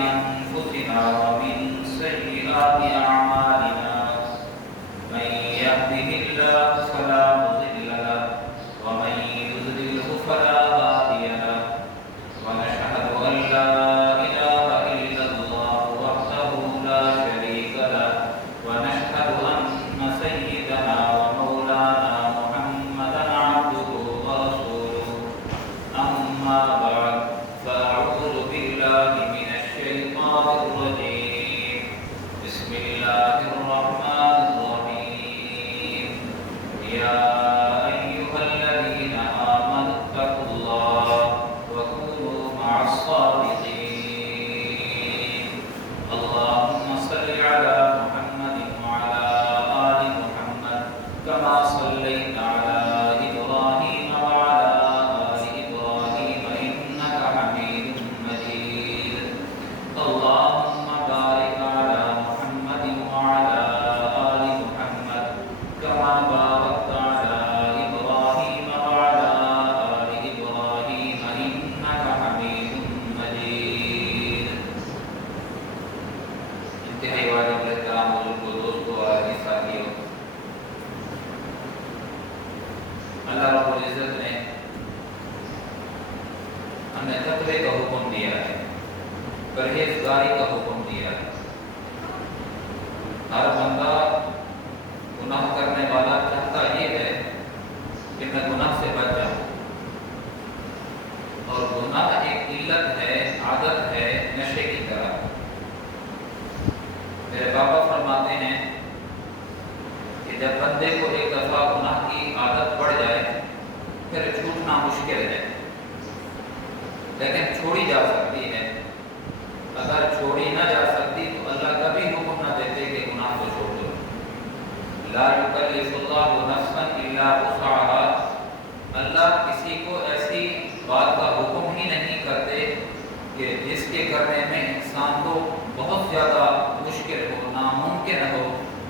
أنفسنا ومن سيئات أعمالنا من يهده الله فلا مضل له ومن يضلله فلا هادي له ونشهد أن لا إله إلا الله وحده لا شريك له ونشهد أن سيدنا ومولانا محمدا عبده ورسوله أما بعد فأعوذ بالله من الشيطان الرجيم بسم الله الرحمن الرحيم يا أيها الذين آمنوا اتقوا الله وكونوا مع الصادقين اللهم صل على محمد وعلى آل محمد كما صليت على إبراهيم وعلى آل إبراهيم إنك حميد مجيد اللهم بارك على محمد وعلى آل محمد كما باركت على إبراهيم وعلى آل إبراهيم إنك حميد مجيد انتہائی واجب احترام بزرگوں دوستوں اور عزیز ساتھیوں، اللہ رب العزت نے ہمیں تقوی کا حکم دیا ہے، پرہیزگاری کا حکم دیا ہے۔ ہر بندہ گناہ کرنے والا چاہتا یہ ہے کہ میں گناہ سے بچ جاؤں، اور گناہ ایک علت ہے، عادت ہے نشے کی طرح۔ میرے بابا فرماتے ہیں کہ جب بندے کو ایک دفعہ گناہ کی عادت پڑ جائے پھر چھوٹنا مشکل ہے، لیکن چھوڑی جا سکتی ہے۔ اگر چھوڑی نہ جا سکتی تو اللہ کبھی حکم نہ دیتے کہ گناہ کو چھوڑ دو۔ لا یکلف اللہ نفسا الا وسعها، اللہ کسی کو ایسی بات کا حکم ہی نہیں کرتے کہ جس کے کرنے میں انسان کو بہت زیادہ مشکل ہو، ناممکن ہو۔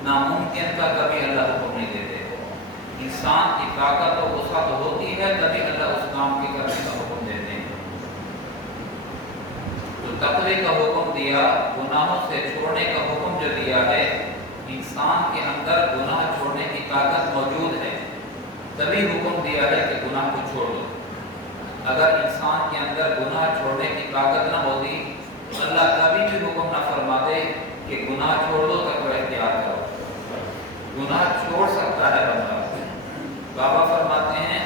ناممکن کا کبھی اللہ حکم نہیں دیتے۔ انسان کی طاقت و وسعت ہوتی ہے تبھی اللہ اس کام کے کرنے کا حکم دیتے ہیں۔ تو تقوی کا حکم دیا، گناہوں سے چھوڑنے کا حکم جو دیا ہے، انسان کے اندر گناہ چھوڑنے کی طاقت موجود ہے تبھی حکم دیا ہے کہ گناہ کو چھوڑ دو۔ اگر انسان کے اندر گناہ چھوڑنے کی طاقت نہ ہوتی تو اللہ کبھی بھی حکم نہ فرماتے کہ گناہ چھوڑ دو، تقوی اختیار کرو۔ گناہ چھوڑ سکتا ہے بندہ۔ بابا فرماتے ہیں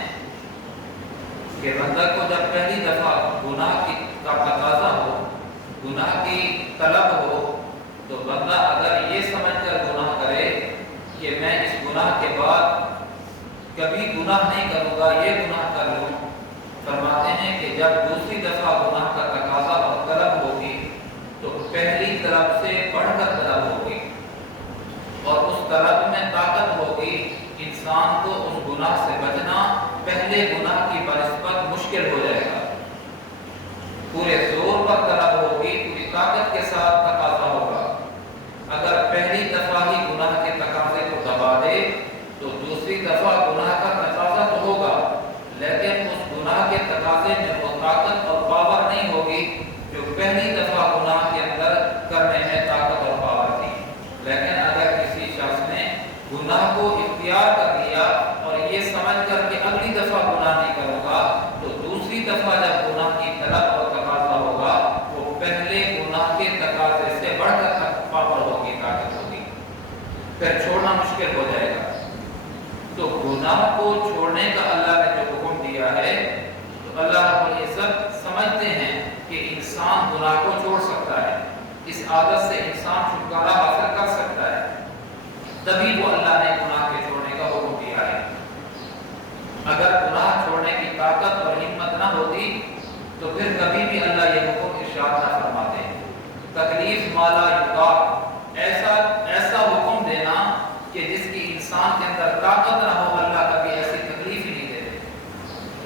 کہ بندہ کو جب پہلی دفعہ گناہ کا تقاضا ہو، گناہ کی طلب ہو، تو بندہ اگر یہ سمجھ کر گناہ کرے کہ میں اس گناہ کے بعد کبھی گناہ نہیں کروں گا، یہ گناہ کر لوں، فرماتے ہیں کہ جب دوسری دفعہ گناہ کا تقاضا اور طلب ہوگی تو پہلی طلب سے بڑھ کر طلب ہوگی، اور اس طلب میں طاقت ہوگی۔ انسان کو اس گناہ سے بچنا پہلے گناہ کی بنسبت مشکل ہو جائے گا۔ پورے زور پر طلب ہوگی، پوری طاقت کے ساتھ تقاضا ہوگا۔ اگر پہلی دفعہ ہی گناہ کے تقاضے کو دبا دے تو دوسری دفعہ گناہ کا تقاضا تو ہوگا، لیکن اس گناہ کے تقاضے میں وہ طاقت اور پاور نہیں ہوگی جو پہلی دفعہ گناہ کے اندر کرنے میں طاقت اور پاور تھی۔ لیکن اگر کسی شخص نے گناہ کو اختیار کر لیا اور یہ سمجھ کر کہ اگلی دفعہ گناہ نہیں کروں گا، تو دوسری دفعہ جب گناہ کی طلب اور تقاضا ہوگا وہ پہلے گناہ کے تقاضے سے بڑھ کر پاور ہوگی، طاقت ہوگی، پھر چھوڑنا مشکل ہو جائے گا۔ تو گناہ کو چھوڑنے کا اللہ نے جو حکم دیا ہے، تو اللہ رب العزت سمجھتے ہیں کہ انسان گناہ کو چھوڑ سکتا ہے، اس عادت سے انسان چھٹکارا حاصل کر سکتا ہے، تبھی وہ اللہ نے گناہ کے چھوڑنے کا حکم دیا ہے۔ اگر گناہ چھوڑنے کی طاقت اور ہمت نہ ہوتی تو پھر کبھی بھی اللہ یہ حکم ارشاد نہ فرماتے۔ تکلیف مالا یطاق، ایسا حکم دینا کہ جس کی انسان کے اندر طاقت نہ ہو، اللہ کبھی ایسی تکلیف ہی نہیں دیتے،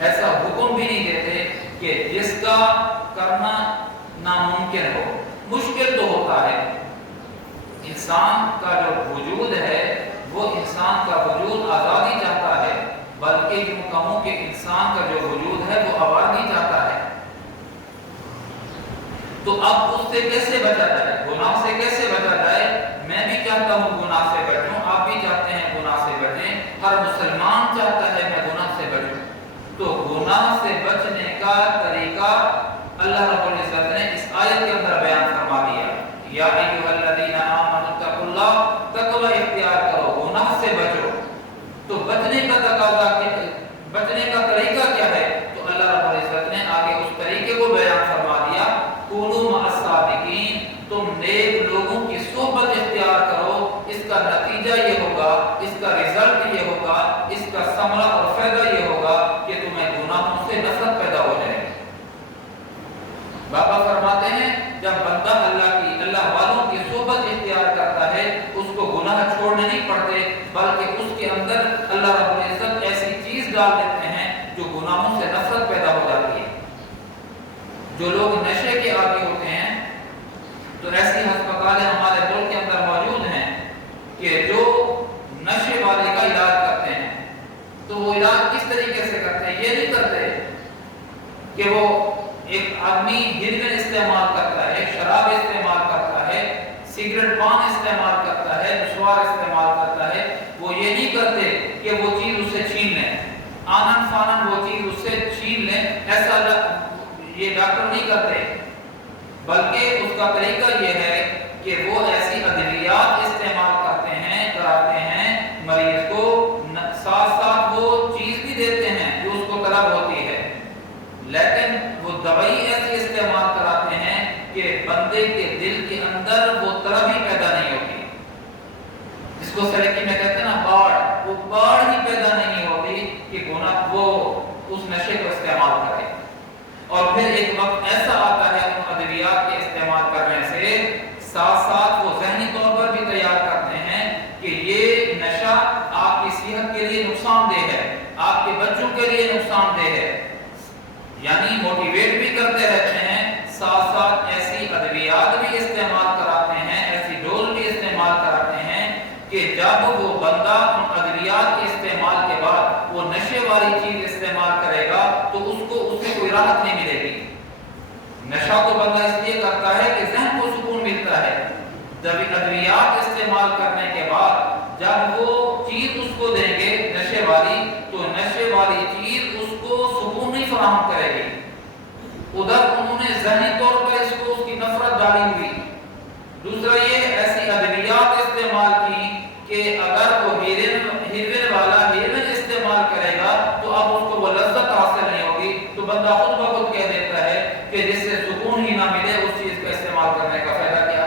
ایسا حکم بھی نہیں دیتے کہ جس کا کرنا ناممکن ہو۔ مشکل تو ہوتا ہے، انسان کا جو وجود ہے وہ انسان کا وجود آزادی چاہتا ہے، بلکہ یوں کہوں کہ انسان کا جو وجود ہے وہ آبادی چاہتا ہے۔ تو اب اس سے کیسے بچا جائے، گناہ سے کیسے بچا جائے؟ میں بھی چاہتا ہوں گناہ سے بچوں، آپ بھی چاہتے ہیں گناہ سے بچیں، ہر مسلمان چاہتا ہے میں گناہ سے بچوں۔ تو گناہ سے بچنے کا طریقہ اللہ رب العزت نے اس آیت کے اندر بیان فرما دیا، یا ایھا الذین آمنوا اتقوا اللہ، تقوی اختیار کرو، گناہ سے بچو۔ تو بچنے کا تقاضا، بچنے کا طریقہ کیا ہے؟ تو اللہ رب العزت نے آگے اس طریقے کو بیان فرما دیا، کونوا مع الصادقین، تم نیک لوگوں کی صحبت اختیار کرو، اس کا نتیجہ یہ ہوگا، اس کا رزلٹ یہ ہوگا، اس کا ثمرہ اور فائدہ یہ ہوگا کہ تمہیں گناہوں سے نفرت پیدا ہو جائے۔ بابا فرماتے ہیں جب بندہ اللہ والوں کی صحبت اختیار کرتا ہے، اس کو گناہ چھوڑنے نہیں پڑتے، بلکہ اس کے اندر اللہ رب العزت ایسی چیز ڈال دیتے ہیں جو گناہوں سے نفرت پیدا ہو جاتی ہے۔ جو لوگ نشے کے عادی ہوتے ہیں، تو ایسی ہسپتالیں ہمارے ملک کے اندر موجود ہیں کہ جو نشے والے کا علاج کرتے ہیں۔ تو وہ علاج کس طریقے سے کرتے ہیں؟ یہ نہیں کرتے کہ وہ ایک آدمی ہیروئن استعمال کرتا ہے، ایک شراب استعمال کرتا ہے، سگریٹ پان استعمال کرتا ہے، نشوار استعمال کرتا ہے، وہ یہ نہیں کرتے کہ وہ چیز اسے چھین لیں، آنن فانن وہ چیز اس سے چھین لیں، ایسا یہ ڈاکٹر نہیں کرتے، بلکہ اس کا طریقہ یہ ہے کہ وہ ایسی ادویات استعمال کرتے ہیں، کراتے ہیں مریض کو، ساتھ ساتھ وہ چیز بھی دیتے ہیں جو اس کو طلب ہوتی ہے، لیکن وہ دوائی ایسی استعمال کراتے ہیں کہ بندے کے دل کے اندر وہ طلب ہی پیدا نہیں ہوتی، جس کو سرکی میں کہتے ہیں نا باڑ، وہ باڑ ہی پیدا نہیں ہوتی کہ گناہ وہ اس نشے کو استعمال کرے۔ اور پھر ایک وقت ایسا آتا ہے ان ادویات کے استعمال کرنے سے ساتھ ساتھ وہ ذہنی طور پر بھی تیار کرتے ہیں کہ یہ نشہ آپ کی صحت کے لیے نقصان دہ ہے، آپ کے بچوں کے لیے نقصان دہ ہے، یعنی موٹیویٹ بھی کرتے رہتے ہیں، ساتھ ساتھ ایسی ادویات بھی استعمال کراتے ہیں، ایسی ڈوز بھی استعمال کراتے ہیں کہ جب وہ بندہ ان ادویات کے استعمال کے بعد وہ نشے والی چیز استعمال کرے گا تو اس کو اس سے کوئی راحت نہیں ملے گی۔ نشہ تو بندہ اس لیے کرتا ہے کہ ذہن کو سکون ملتا ہے، جب ادویات استعمال کرنے کے بعد جب وہ چیز اس کو دیں گے نشے والی، تو نشے والی چیز اس کو سکون نہیں فراہم کرے گی، ادھر انہوں نے ذہنی طور پر اس کو اس کی نفرت ڈالی ہوئی۔ دوسرا یہ ایسی ادویات استعمال کی کہ اگر وہ ہیروئن والا ہیروئن استعمال کرے گا تو اب اس کو وہ لذت حاصل نہیں ہوگی، تو بندہ خود بخود کہہ دیتا ہے کہ جس سے سکون ہی نہ ملے اس چیز کا استعمال کرنے کا فائدہ کیا؟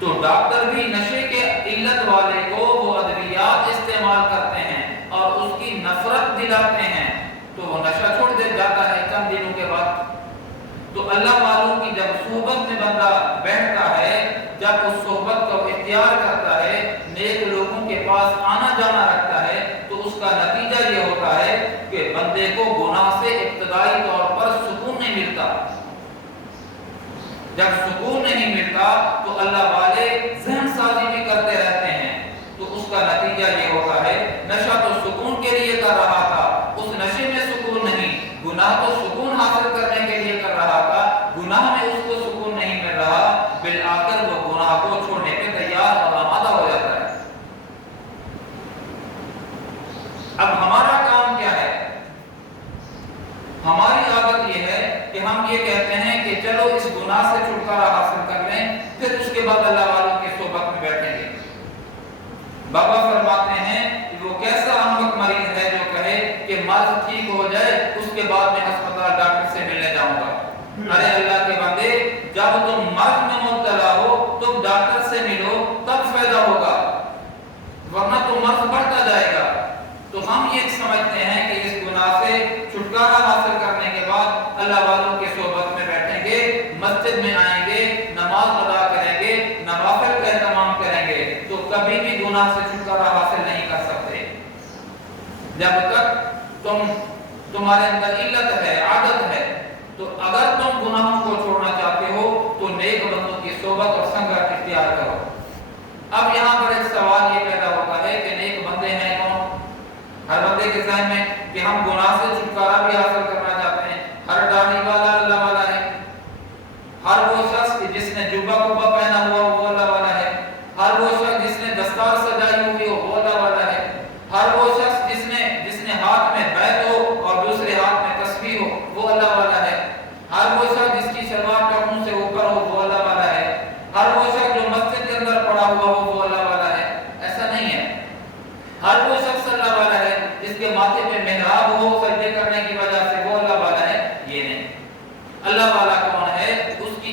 تو ڈاکٹر بھی نشے کے علت والے کو وہ ادویات استعمال کرتے ہیں اور اس کی نفرت دلاتے ہیں، تو وہ نشہ چھوڑ دے جاتا ہے چند دنوں کے بعد۔ تو اللہ والوں کی جب صحبت میں بندہ بیٹھتا ہے، جب اس صحبت کو اختیار کرتا ہے، نیک لوگوں کے پاس آنا جانا رکھتا ہے، تو اس کا نتیجہ یہ ہوتا ہے کہ بندے کو گناہ سے ابتدائی طور پر سکون نہیں ملتا۔ جب سکون نہیں ملتا تو اللہ والے ذہن سازی بھی کرتے رہتے ہیں، تو اس کا نتیجہ یہ ہوتا ہے نشہ تو سکون کے لیے کر رہا تھا، اس نشے میں سکون نہیں، گناہ تو سکون حاصل کرنے کے لیے کر رہا تھا، گناہ میں اس کو سکون نہیں مل رہا، بالآخر وہ گناہ کو چھوڑنے پہ تیار اور آمادہ ہو جاتا ہے۔ اب ہمارا کام کیا ہے؟ ہماری عادت یہ ہے کہ ہم یہ کہتے ہیں کہ چلو اس گناہ سے چھٹکارا حاصل کر لیں، پھر اس کے بعد اللہ والوں کی صحبت میں بیٹھیں گے۔ بابا فرماتے ہیں کہ وہ کیسا احمق مریض ہے جو کہے کہ مرض ٹھیک ہو جائے اس کے بعد میں ہسپتال ڈاکٹر سے ملنے جاؤں گا۔ ارے اللہ کے بندے، جب تم مرض میں مبتلا ہو تم ڈاکٹر سے ملو تب فائدہ ہوگا، ورنہ تو مرض بڑھتا جائے گا۔ تو ہم یہ سمجھتے ہیں کہ اس گناہ سے چھٹکارا حاصل کرنے کے بعد اللہ والوں کی صحبت میں بیٹھیں گے، مسجد میں آئیں گے، نماز ادا کریں گے، نوافل کا اہتمام کریں گے، تو کبھی بھی گناہ سے چھٹکارا حاصل نہیں کر سکتے۔ جب تک تمہارے اندر علت ہے، عادت ہے، تو اگر تم گناہوں کو چھوڑنا چاہتے ہو تو نیک بندوں کی صحبت اور سنگت اختیار کرو۔ اب یہاں پر ایک سوال یہ پیدا ہوتا ہے کہ نیک بندے ہیں کون؟ ہر بندے کے ذہن میں کہ ہم گناہ سے چھٹکارا بھی حاصل کرنا چاہتے ہیں، ہر داڑھی والا اللہ والا ہے،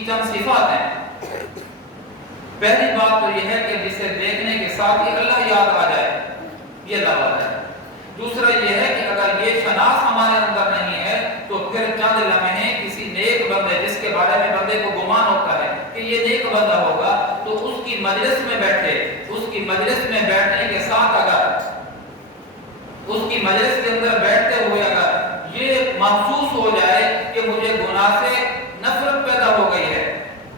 کی چند صفات ہیں. پہلی بات تو یہ ہے کہ جسے دیکھنے کے ساتھ ہی اللہ یاد آ جائے، یہ اللہ والا ہے. دوسرا یہ ہے کہ اگر یہ شناخت ہمارے اندر نہیں ہے تو پھر چند لمحے کسی نیک بندے جس کے بارے میں بندے کو گمان ہوتا ہے کہ یہ نیک بندہ ہوگا، تو اس کی مجلس میں بیٹھے، اس کی مجلس میں بیٹھنے کے ساتھ اگر اس کی مجلس کے اندر بیٹھتے ہوئے اگر یہ محسوس ہو جائے کہ مجھے گناہ سے نفرت پیدا ہو گئی ہے،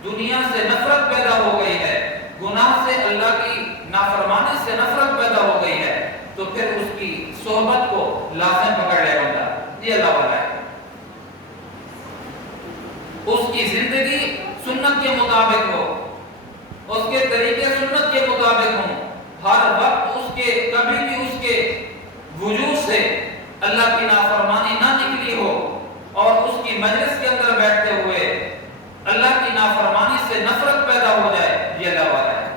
دنیا سے نفرت پیدا ہو گئی ہے، گناہ سے، اللہ کی نافرمانی سے نفرت پیدا ہو گئی ہے، تو پھر اس کی صحبت کو لازم پکڑ لے بندہ. یہ اللہ والا ہے. اس کی زندگی سنت کے مطابق ہو، اس کے طریقے سنت کے مطابق ہوں، ہر وقت اس کے کبھی بھی اس کے وجود سے اللہ کی نافرمانی نہ نکلی ہو، اور اس کی مجلس کے اندر بیٹھتے ہوئے اللہ کی نافرمانی سے نفرت پیدا ہو جائے، یہ اللہ والا ہے.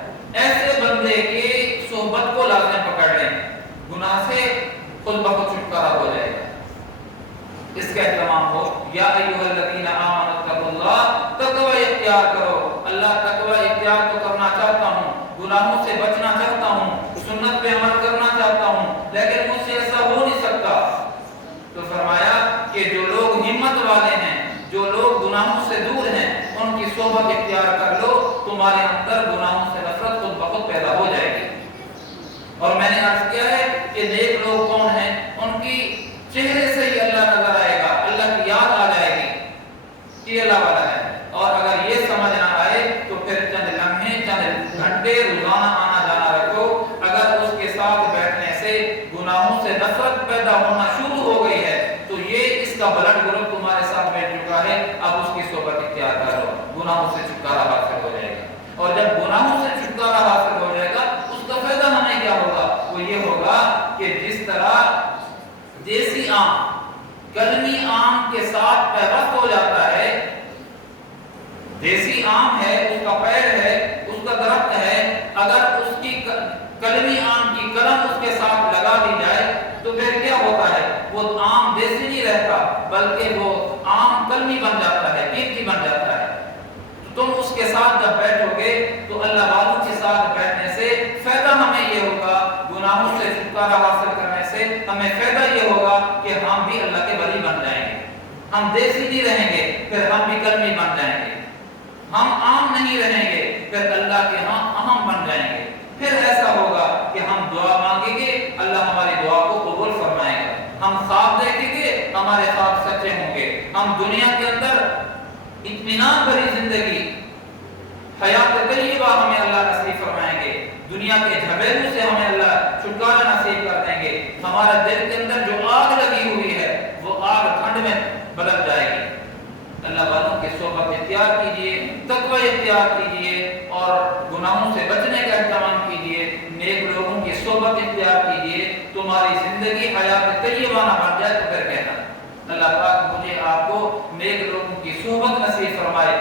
ایسے بندے کی صحبت کو لازم پکڑ لیں، گناہ سے خود بخود چھٹکارا ہو جائے گا. اس کا اہتمام ہو. یا ایھا الذین آمنوا اتقوا اللہ، تقوی اختیار کرو. اللہ تقوی اختیار تو کرنا چاہتا ہوں، گناہوں سے بچنا چاہتا ہوں، سنت پہ عمل کرنا چاہتا ہوں، لیکن مجھ سے ایسا ہو نہیں سکتا. تو فرمایا کہ جو لوگ ہمت والے ہیں، جو لوگ گناہوں سے دور ہیں، ان کی صحبت اختیار کر لو، تمہارے اندر گناہوں سے نفرت خود بخود پیدا ہو جائے گی. اور میں نے عرض کیا ہے کہ نیک لوگ کون ہیں؟ ان کی چہرے سے ہی اللہ نظر آئے گا، اللہ کی یاد آ جائے گی، یہ اللہ والا ہے. اور اگر یہ سمجھ نہ آئے تو پھر چند لمحے، چند گھنٹے روزانہ آنا جانا رکھو. اگر اس کے ساتھ بیٹھنے سے گناہوں سے نفرت پیدا ہونا شروع ہو گئی ہے تو یہ اس کا بلڈ گروپ تمہارے ساتھ بیٹھ چکا ہے. اب اس کی صحبت اختیار کرو، گناہوں سے چھٹکارا حاصل ہو جائے گا. اور جب گناہوں سے چھٹکارا حاصل ہو جائے گا، اس کا فائدہ ہمیں کیا ہوگا؟ وہ یہ ہوگا کہ جس طرح دیسی آم کلمی آم کے ساتھ پیوست ہو جاتا ہے، دیسی آم ہے، اس کا پیڑ ہے، اس کا درخت ہے، اگر اس کی کلمی آم کی کلم اس کے ساتھ لگا دی جائے تو پھر کیا ہوتا ہے؟ وہ آم دیسی نہیں رہتا، بلکہ وہ آم کلمی بن جاتا ہے، قیمتی بن جاتا ہے. تم اس کے ساتھ جب بیٹھو گے تو اللہ والوں کے ساتھ بیٹھنے سے فائدہ ہمیں یہ ہوگا، گناہوں سے چھٹکارا حاصل کرنے سے ہمیں فائدہ یہ ہوگا کہ ہم بھی اللہ کے ولی بن جائیں گے. ہم دیسی نہیں رہیں گے، پھر ہم بھی کلمی بن جائیں گے. ہم عام نہیں رہیں گے، پھر اللہ کے ہاں اہم بن جائیں گے. پھر ایسا ہوگا کہ ہم دعا مانگیں گے، اللہ ہماری دعا کو قبول فرمائے گا. ہم خواب دیکھیں گے، ہمارے خواب سچے ہوں گے. ہم دنیا کے اندر اطمینان بھری زندگی، حیات طیبہ ہمیں اللہ نصیب فرمائیں گے. دنیا کے جھمیلوں سے ہمیں اللہ چھٹکارا نصیب کر دیں گے. ہمارا دل کے اندر جو آگ لگی ہوئی ہے وہ آگ ٹھنڈ میں بدل جائے گی. اللہ والوں کی صحبت اختیار کیجئے، تقوی اختیار کیجئے، اور گناہوں سے بچنے کا اہتمام کیجئے. نیک لوگوں کی صحبت اختیار کیجئے. تمہاری زندگی حیات طیبہ نہ بن جائے تو پھر کہنا. اللہ پاک مجھے آپ کو نیک لوگوں کی صحبت نصیب فرمائے.